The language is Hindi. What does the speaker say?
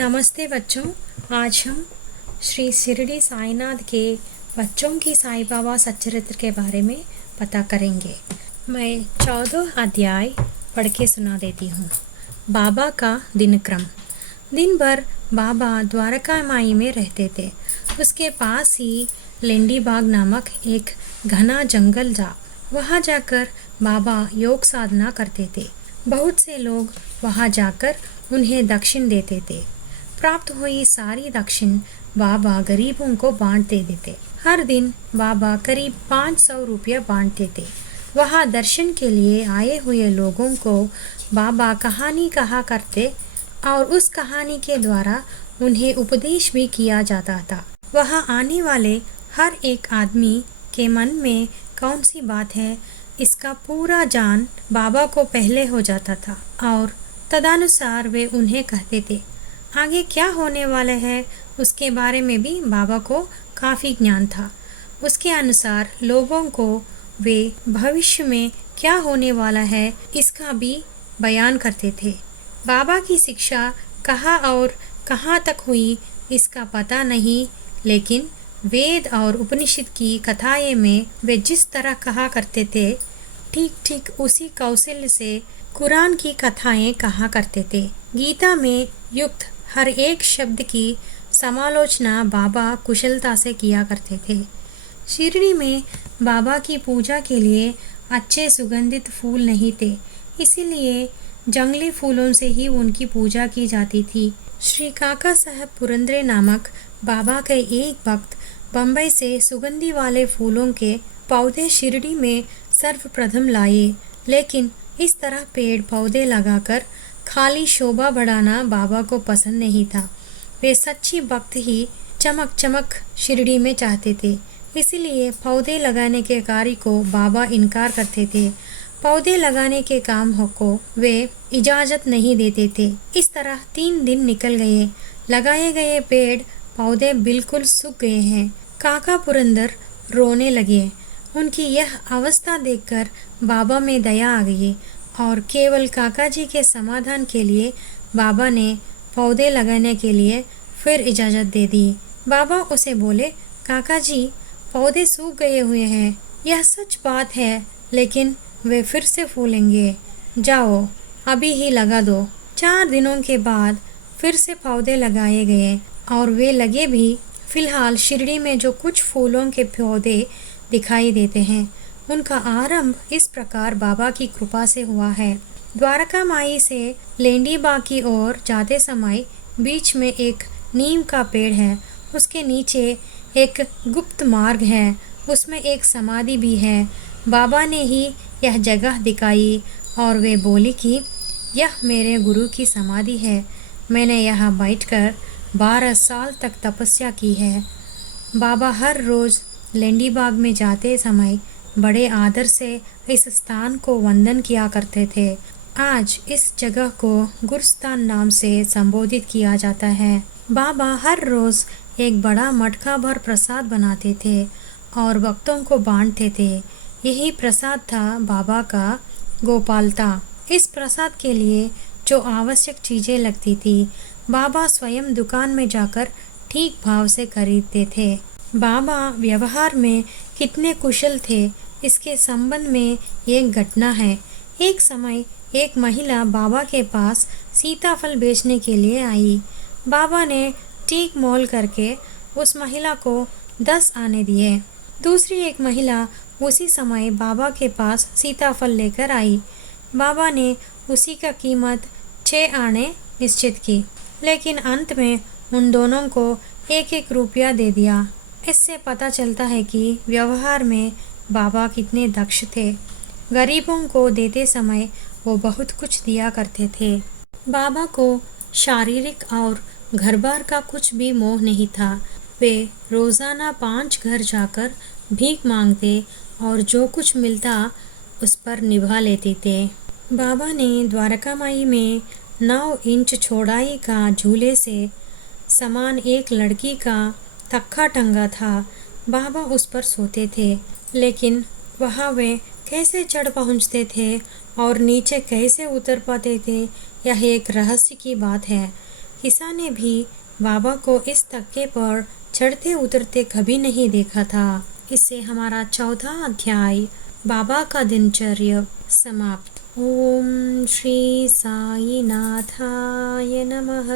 नमस्ते बच्चों। आज हम श्री शिरडी साईनाथ के बच्चों की साईं बाबा सच्चरित्र के बारे में पता करेंगे। मैं 14 अध्याय पढ़ के सुना देती हूँ। बाबा का दिनक्रम। दिन भर बाबा द्वारका माई में रहते थे। उसके पास ही लेंडी बाग नामक एक घना जंगल था। वहाँ जाकर बाबा योग साधना करते थे। बहुत से लोग वहाँ जाकर उन्हें दक्षिण देते थे। प्राप्त हुई सारी दक्षिण बाबा गरीबों को बांट देते। हर दिन बाबा करीब 500 रुपया बांटते थे। वहाँ दर्शन के लिए आए हुए लोगों को बाबा कहानी कहा करते और उस कहानी के द्वारा उन्हें उपदेश भी किया जाता था। वहाँ आने वाले हर एक आदमी के मन में कौन सी बात है, इसका पूरा जान बाबा को पहले हो जाता था और तदनुसार वे उन्हें कहते थे। आगे क्या होने वाला है उसके बारे में भी बाबा को काफ़ी ज्ञान था। उसके अनुसार लोगों को वे भविष्य में क्या होने वाला है इसका भी बयान करते थे। बाबा की शिक्षा कहाँ और कहाँ तक हुई इसका पता नहीं, लेकिन वेद और उपनिषद की कथाएं में वे जिस तरह कहा करते थे, ठीक ठीक उसी कौशल्य से कुरान की कथाएं कहा करते थे। गीता में युक्त हर एक शब्द की समालोचना बाबा कुशलता से किया करते थे। शिरडी में बाबा की पूजा के लिए अच्छे सुगंधित फूल नहीं थे, इसीलिए जंगली फूलों से ही उनकी पूजा की जाती थी। श्री काका साहब पुरंदरे नामक बाबा के एक भक्त बम्बई से सुगंधी वाले फूलों के पौधे शिरडी में सर्वप्रथम लाए, लेकिन इस तरह पेड़ पौधे लगाकर खाली शोभा बढ़ाना बाबा को पसंद नहीं था। वे सच्ची भक्त ही चमक चमक शिरडी में चाहते थे, इसीलिए पौधे लगाने के कार्य को बाबा इनकार करते थे। पौधे लगाने के काम को वे इजाज़त नहीं देते थे। इस तरह 3 दिन निकल गए। लगाए गए पेड़ पौधे बिल्कुल सूख गए हैं। काका पुरंदर रोने लगे। उनकी यह अवस्था देखकर बाबा में दया आ गई और केवल काका जी के समाधान के लिए बाबा ने पौधे लगाने के लिए फिर इजाज़त दे दी। बाबा उसे बोले, काका जी, पौधे सूख गए हुए हैं, यह सच बात है, लेकिन वे फिर से फूलेंगे। जाओ अभी ही लगा दो। 4 दिनों के बाद फिर से पौधे लगाए गए और वे लगे भी। फिलहाल शिरडी में जो कुछ फूलों के पौधे दिखाई देते हैं, उनका आरंभ इस प्रकार बाबा की कृपा से हुआ है। द्वारका माई से लेंडी बाग की ओर जाते समय बीच में एक नीम का पेड़ है। उसके नीचे एक गुप्त मार्ग है, उसमें एक समाधि भी है। बाबा ने ही यह जगह दिखाई और वे बोली कि यह मेरे गुरु की समाधि है। मैंने यहाँ बैठकर 12 साल तक तपस्या की है। बाबा हर रोज़ लेंडी बाग में जाते समय बड़े आदर से इस स्थान को वंदन किया करते थे। आज इस जगह को गुरस्थान नाम से संबोधित किया जाता है। बाबा हर रोज़ एक बड़ा मटका भर प्रसाद बनाते थे और भक्तों को बांटते थे। यही प्रसाद था बाबा का गोपालता। इस प्रसाद के लिए जो आवश्यक चीज़ें लगती थी, बाबा स्वयं दुकान में जाकर ठीक भाव से खरीदते थे। बाबा व्यवहार में कितने कुशल थे, इसके संबंध में एक घटना है। एक समय एक महिला बाबा के पास सीताफल बेचने के लिए आई। बाबा ने ठीक मोल करके उस महिला को 10 आने दिए। दूसरी एक महिला उसी समय बाबा के पास सीताफल लेकर आई। बाबा ने उसी का कीमत 6 आने निश्चित की, लेकिन अंत में उन दोनों को 1-1 रुपया दे दिया। इससे पता चलता है कि व्यवहार में बाबा कितने दक्ष थे। गरीबों को देते समय वो बहुत कुछ दिया करते थे। बाबा को शारीरिक और घर-बार का कुछ भी मोह नहीं था। वे रोज़ाना 5 घर जाकर भीख मांगते और जो कुछ मिलता उस पर निभा लेते थे। बाबा ने द्वारका माई में 9 इंच चौड़ाई का झूले से समान एक लड़की का तख्ता टंगा था। बाबा उस पर सोते थे, लेकिन वहाँ वे कैसे चढ़ पहुँचते थे और नीचे कैसे उतर पाते थे, यह एक रहस्य की बात है। हिसा ने भी बाबा को इस तख्ते पर चढ़ते उतरते कभी नहीं देखा था। इससे हमारा 14 अध्याय बाबा का दिनचर्या समाप्त। ओम श्री साई नाथाय नमः।